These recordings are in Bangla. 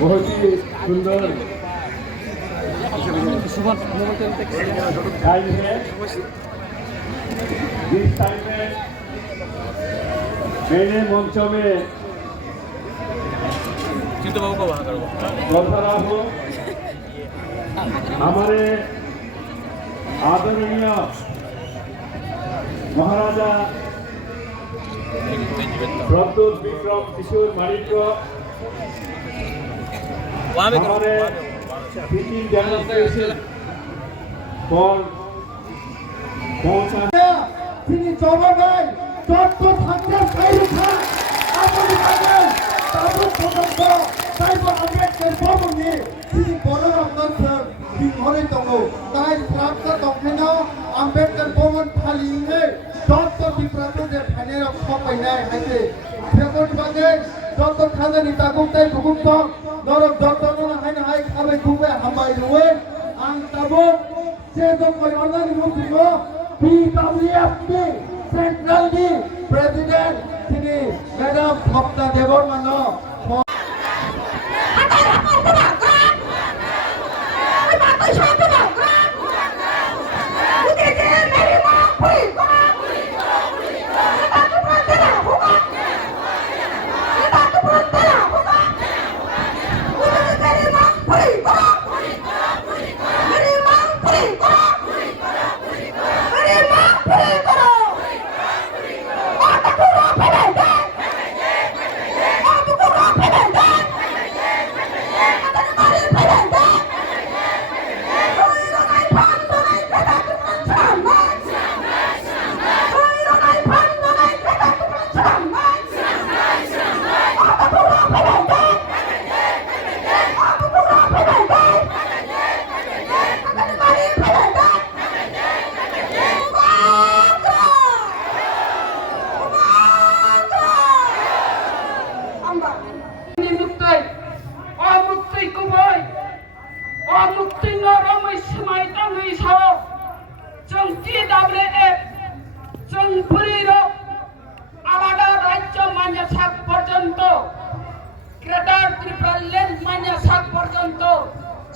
बहुत ही सुंदर टाइम है। जिस टाइम में मैंने मंच में बता रहा हूँ हमारे आदरणीय महाराजा प्रद्युत विक्रम किशोर माणिक्य हमारे मीटिंग डेमोन्स्ट्रेशन पर पहुंचा তিনি জনগণ যত থাকতে চাইছে আপনি থাকেন তাদের পর্যন্ত সাইব আম্বেদকর ভবনে তিনি বড় রংগন বিহরে দङ তাই প্রাপ্ত দংখাইন আম্বেদকর ভবন ফালিয়ে যত বিপ্রান্ত যে ফাইনের খপাইনাই হাইছে ফেব্রুয়ারি বাজে যত খাজানি তাগুতাই ভুগুত নরক যত হাইনা হাই খাবে খুবে হামাই রুয়ে আং তাবো যে দং অর্গানি মুতিগো PWFP Central President তিনি ম্যাডাম ভক্তা দেবর মানো আলাদা রাজ্য মানে সাত পর্যন্ত গ্রেটার ত্রিপুরা ল্যান্ড মানে সাত পর্যন্ত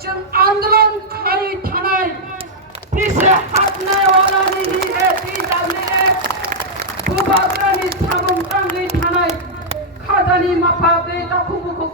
जों आंदोलन खारी थानाय पीछे हटने वाला नहीं है PWF गुबाग्रानी सामुंतांगै थानाय खाजानि माफा बे दाखुबुखौ